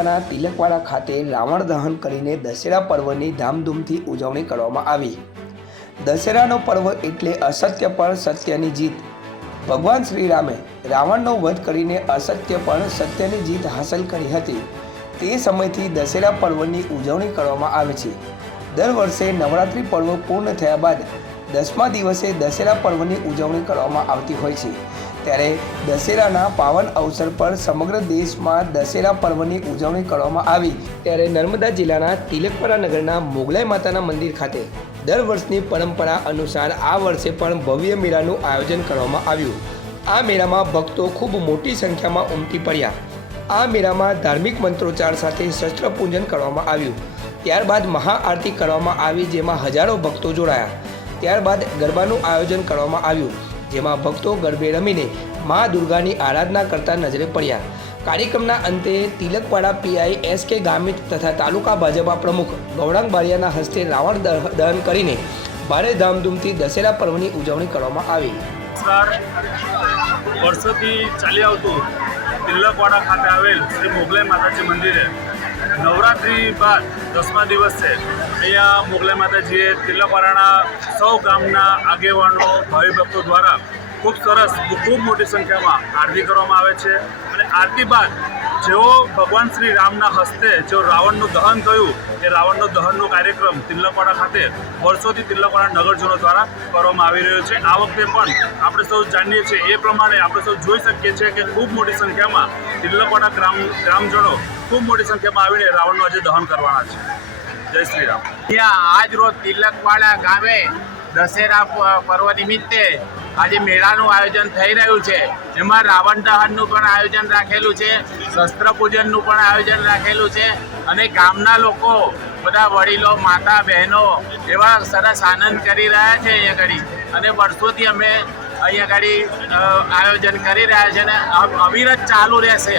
જિલ્લાના તિલકવાડા ખાતે રાવણ દહન કરીને દશેરા પર્વની ધામધૂમથી ઉજવણી કરવામાં આવી। દશેરાનો પર્વ એટલે અસત્ય પર સત્યની જીત। ભગવાન શ્રી રામે રાવણનો વધ કરીને અસત્ય પર સત્યની જીત હાંસલ કરી હતી। તે સમયથી દશેરા પર્વની ઉજવણી કરવામાં આવે છે। દર વર્ષે નવરાત્રિ પર્વ પૂર્ણ થયા બાદ 10મા દિવસે દશેરા પર્વની ઉજવણી કરવામાં આવતી હોય છે। ત્યારે દશેરાના પાવન અવસર પર સમગ્ર દેશમાં દશેરા પર્વની ઉજવણી કરવામાં આવી। ત્યારે નર્મદા જિલ્લાના તિલકવાડા નગરના મોગલાઈ માતાના મંદિર ખાતે દર વર્ષની પરંપરા અનુસાર આ વર્ષે પણ ભવ્ય મેળાનું આયોજન કરવામાં આવ્યું। આ મેળામાં ભક્તો ખૂબ મોટી સંખ્યામાં ઉમટી પડ્યા। આ મેળામાં ધાર્મિક મંત્રોચ્ચાર સાથે શસ્ત્ર પૂજન કરવામાં આવ્યું। ત્યારબાદ મહાઆરતી કરવામાં આવી, જેમાં હજારો ભક્તો જોડાયા। ત્યારબાદ ગરબાનું આયોજન કરવામાં આવ્યું, જેમાં ભક્તો ગરબે રમીને મા દુર્ગાની આરાધના કરતા નજરે પડ્યા। કાર્યક્રમના અંતે તિલકવાડા પીઆઈ એસ.કે. ગામિત તથા તાલુકા ભાજપા પ્રમુખ ગૌરાંગ બારિયાના હસ્તે રાવણ દહન કરીને ભારે ધામધૂમથી દશેરા પર્વની ઉજવણી કરવામાં આવી। વર્ષોથી ચાલી આવતું તિલકવાડા ખાતે આવેલ શ્રી મોગલાઈ માતાજી મંદિરે નવરાત્રિ બાદ 10મા દિવસે અહીંયા મોગલાઈ માતાજીએ તિલકવાડાના સૌ ગામના આગેવાનો ભાવિ ભક્તો દ્વારા ખૂબ સરસ ખૂબ મોટી સંખ્યામાં આરતી કરવામાં આવે છે। અને આરતી બાદ જેઓ ભગવાન શ્રી રામના હસ્તે જેઓ રાવણનું દહન થયું એ રાવણનો દહનનો કાર્યક્રમ તિલકવાડા ખાતે વર્ષોથી તિલકવાડા નગરજનો દ્વારા કરવામાં આવી રહ્યો છે। આ વખતે પણ આપણે સૌ જાણીએ છીએ એ પ્રમાણે આપણે સૌ જોઈ શકીએ છીએ કે ખૂબ મોટી સંખ્યામાં તિલકવાડા ગ્રામજનો ખૂબ મોટી સંખ્યામાં આવીને રાવણનું આજે દહન કરવાના છે। જય શ્રી રામ। અહીંયા આજ રોજ તિલકવાડા ગામે દશેરા પર્વ નિમિત્તે આજે મેળાનું આયોજન થઈ રહ્યું છે। એમાં રાવણ દહનનું પણ આયોજન રાખેલું છે, શસ્ત્ર પૂજનનું પણ આયોજન રાખેલું છે અને ગામના લોકો બધા વડીલો, માતા, બહેનો એવા સરસ આનંદ કરી રહ્યા છે અહીંયા ઘડી। અને વર્ષોથી અમે અહીંયા ઘડી આયોજન કરી રહ્યા છે અને અવિરત ચાલુ રહેશે।